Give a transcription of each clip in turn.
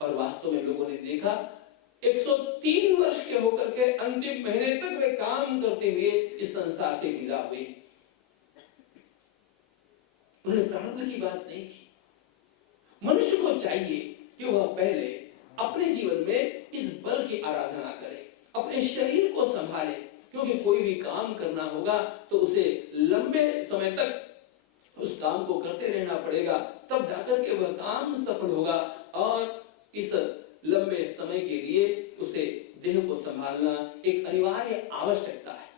और वास्तव में लोगों ने देखा 103 वर्ष के होकर के अंतिम महीने तक वे काम करते हुए इस संसार से विदा हुए। उन्होंने प्रारंभ की बात नहीं की। मनुष्य को चाहिए कि वह पहले अपने जीवन में इस बल की आराधना करे, अपने शरीर को संभाले, क्योंकि कोई भी काम करना होगा तो उसे लंबे समय तक उस काम को करते रहना पड़ेगा, तब जाकर के वह काम सफल होगा। और इस लंबे समय के लिए उसे देह को संभालना एक अनिवार्य आवश्यकता है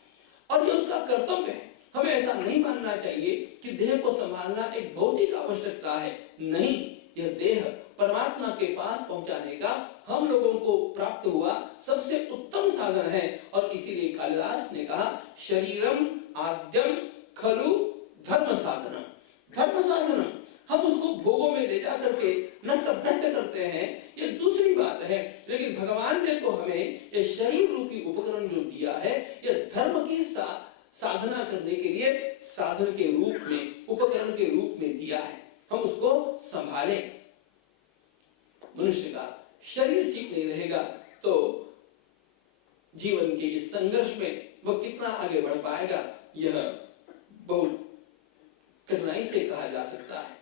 और ये उसका कर्तव्य है। हमें ऐसा नहीं मानना चाहिए कि देह को संभालना एक भौतिक आवश्यकता है, नहीं, यह देह परमात्मा के पास पहुंचाने का हम लोगों को प्राप्त हुआ सबसे उत्तम साधन है। और इसीलिए कालिदास ने कहा शरीरम आद्यम खलु धर्म साधनम। धर्म साधनम, हम उसको भोगों में ले जा करके नष्ट करते हैं, ये दूसरी बात है, लेकिन भगवान ने तो हमें ये शरीर रूपी उपकरण जो दिया है, यह धर्म की साधना करने के लिए साधन के रूप में, उपकरण के रूप में दिया है। हम उसको संभालें। मनुष्य का शरीर ठीक नहीं रहेगा तो जीवन के इस संघर्ष में वह कितना आगे बढ़ पाएगा, यह बहुत कठिनाई से कहा जा सकता है।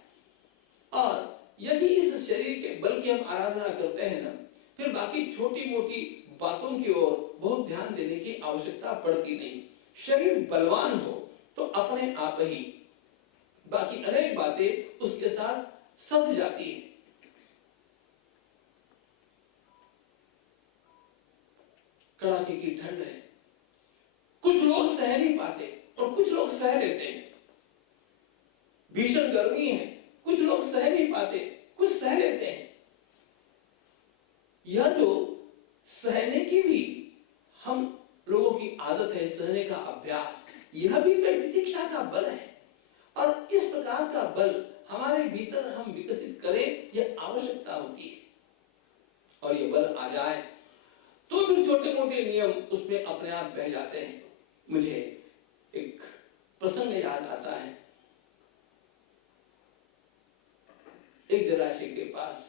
और यदि इस शरीर के बल की हम आराधना करते हैं ना, फिर बाकी छोटी मोटी बातों की ओर बहुत ध्यान देने की आवश्यकता पड़ती नहीं। शरीर बलवान हो तो अपने आप ही बाकी अनेक बातें उसके साथ सध जाती हैं। कड़ाके की ठंड है, कुछ लोग सह नहीं पाते और कुछ लोग सह लेते हैं। भीषण गर्मी है, कुछ लोग सह नहीं पाते, कुछ सह लेते हैं। यह जो सहने की भी हम लोगों की आदत है, सहने का अभ्यास, यह भी प्रतीक्षा का बल है। और इस प्रकार का बल हमारे भीतर हम विकसित करें, यह आवश्यकता होती है। और यह बल आ जाए तो फिर छोटे मोटे नियम उसमें अपने आप बह जाते हैं। मुझे एक प्रसंग याद आता है। एक जलाशय के पास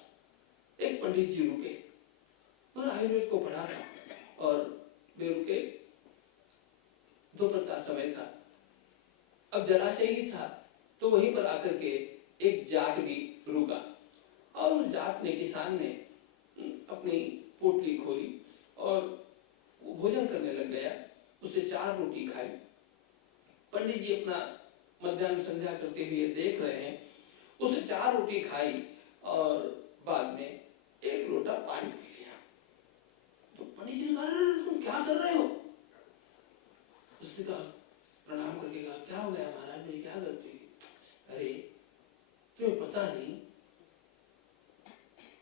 एक पंडित जी रुके, उन्होंने आयुर्वेद को पढ़ा था और वे रुके, दोपहर का समय था। अब जलाशय ही था तो वहीं पर आकर के एक जाट भी रुका और उस जाट ने, किसान ने अपनी पोटली खोली और वो भोजन करने लग गया। उसने 4 रोटी खाई। पंडित जी अपना मध्याह्न संध्या करते हुए देख रहे हैं। उसने 4 रोटी खाई और बाद में 1 लोटा पानी पी लिया। तो पंडित जी ने कहा, तुम क्या कर रहे हो? उसने कहा, प्रणाम करके कहा, क्या हो गया महाराज, मेरी क्या गलती? अरे तुम्हें पता नहीं,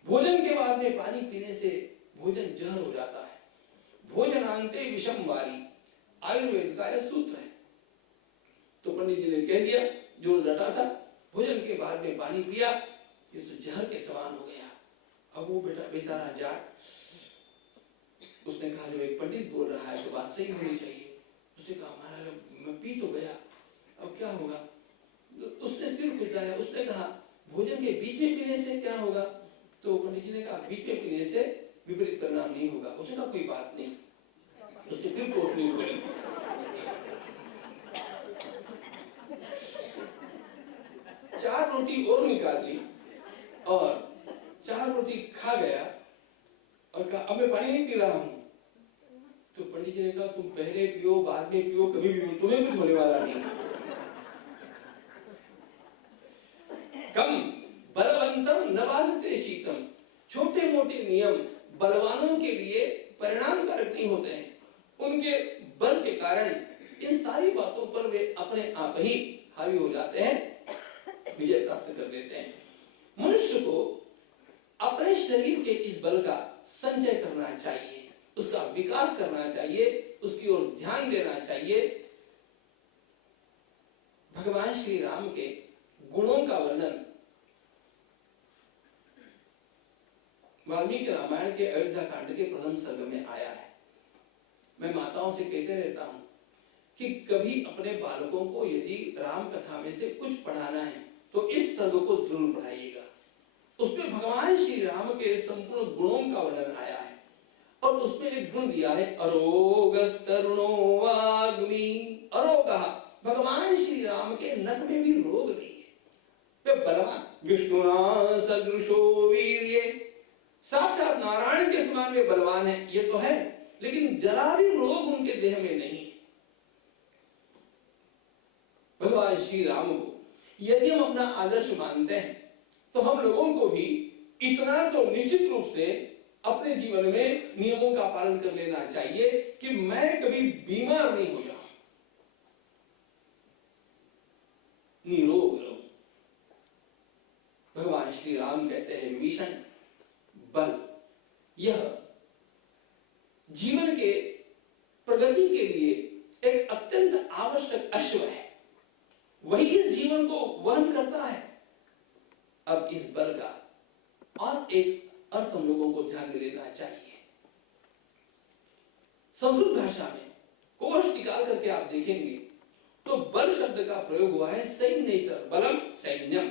भोजन के बाद में पानी पीने से भोजन जहर हो जाता है। भोजनांते विषम वारी, आयुर्वेद का यह सूत्र है। तो पंडित जी ने कह दिया, जो रटा था, भोजन के बाद में पानी पिया, ये तो जहर के समान हो गया। अब वो बेचारा जाट, उसने कहा, जो एक पंडित बोल रहा है तो बात सही होनी चाहिए। उसने कहा, महाराज मैं पी तो गया, अब क्या होगा? उसने सिर खुजाया। उसने कहा, भोजन के बीच में पीने से क्या होगा? तो पंडित जी ने कहा, बीच में पीने से विपरीत परिणाम नहीं होगा। उसने कहा, कोई बात नहीं। उसने फिर पोटली खोली, चार रोटी और निकाल ली और 4 रोटी खा गया और कहा, अब मैं पानी नहीं पी रहा हूं। तो पंडित जी ने कहा, तुम पहले पियो, बाद में पियो, कभी भी पियो, तुम्हें कुछ होने वाला नहीं। कम बलवंतम न बाधते शीतम। छोटे मोटे नियम बलवानों के लिए परिणामकारक नहीं होते हैं। उनके बल के कारण इन सारी बातों पर वे अपने आप ही हावी हो जाते हैं, विजय प्राप्त कर लेते हैं। मनुष्य को अपने शरीर के इस बल का संचय करना चाहिए, उसका विकास करना चाहिए, उसकी ओर ध्यान देना चाहिए। भगवान श्री राम के गुणों का वर्णन वाल्मीकि रामायण के अयोध्या कांड के प्रथम सर्ग में आया है। मैं माताओं से कहते रहता हूं कि कभी अपने बालकों को यदि राम कथा में से कुछ पढ़ाना है तो इस सर्ग को जरूर पढ़ाइएगा। उसमें भगवान श्री राम के संपूर्ण गुणों का वर्णन आया है और उसमें एक गुण दिया है अरोगस्तरुणो वाग्मी। अरोग, भगवान श्री राम के नख में भी रोग नहीं है, वे बलवान। विष्णुना सदृशो वीर्ये, साक्षात नारायण के समान वे बलवान है, ये तो है, लेकिन जरा भी रोग उनके देह में नहीं है। भगवान श्री राम को यदि हम अपना आदर्श मानते हैं तो हम लोगों को भी इतना तो निश्चित रूप से अपने जीवन में नियमों का पालन कर लेना चाहिए कि मैं कभी बीमार नहीं हो जाऊं, निरोग रहूं। भगवान श्री राम कहते हैं विभीषण, बल यह जीवन के प्रगति के लिए एक अत्यंत आवश्यक अश्व है, वही इस जीवन को वहन करता है। अब इस बल का और एक अर्थ हम लोगों को ध्यान में लेना चाहिए। संस्कृत भाषा में कोश निकाल करके आप देखेंगे तो बल शब्द का प्रयोग हुआ है सैन्य, बलम सैन्यम।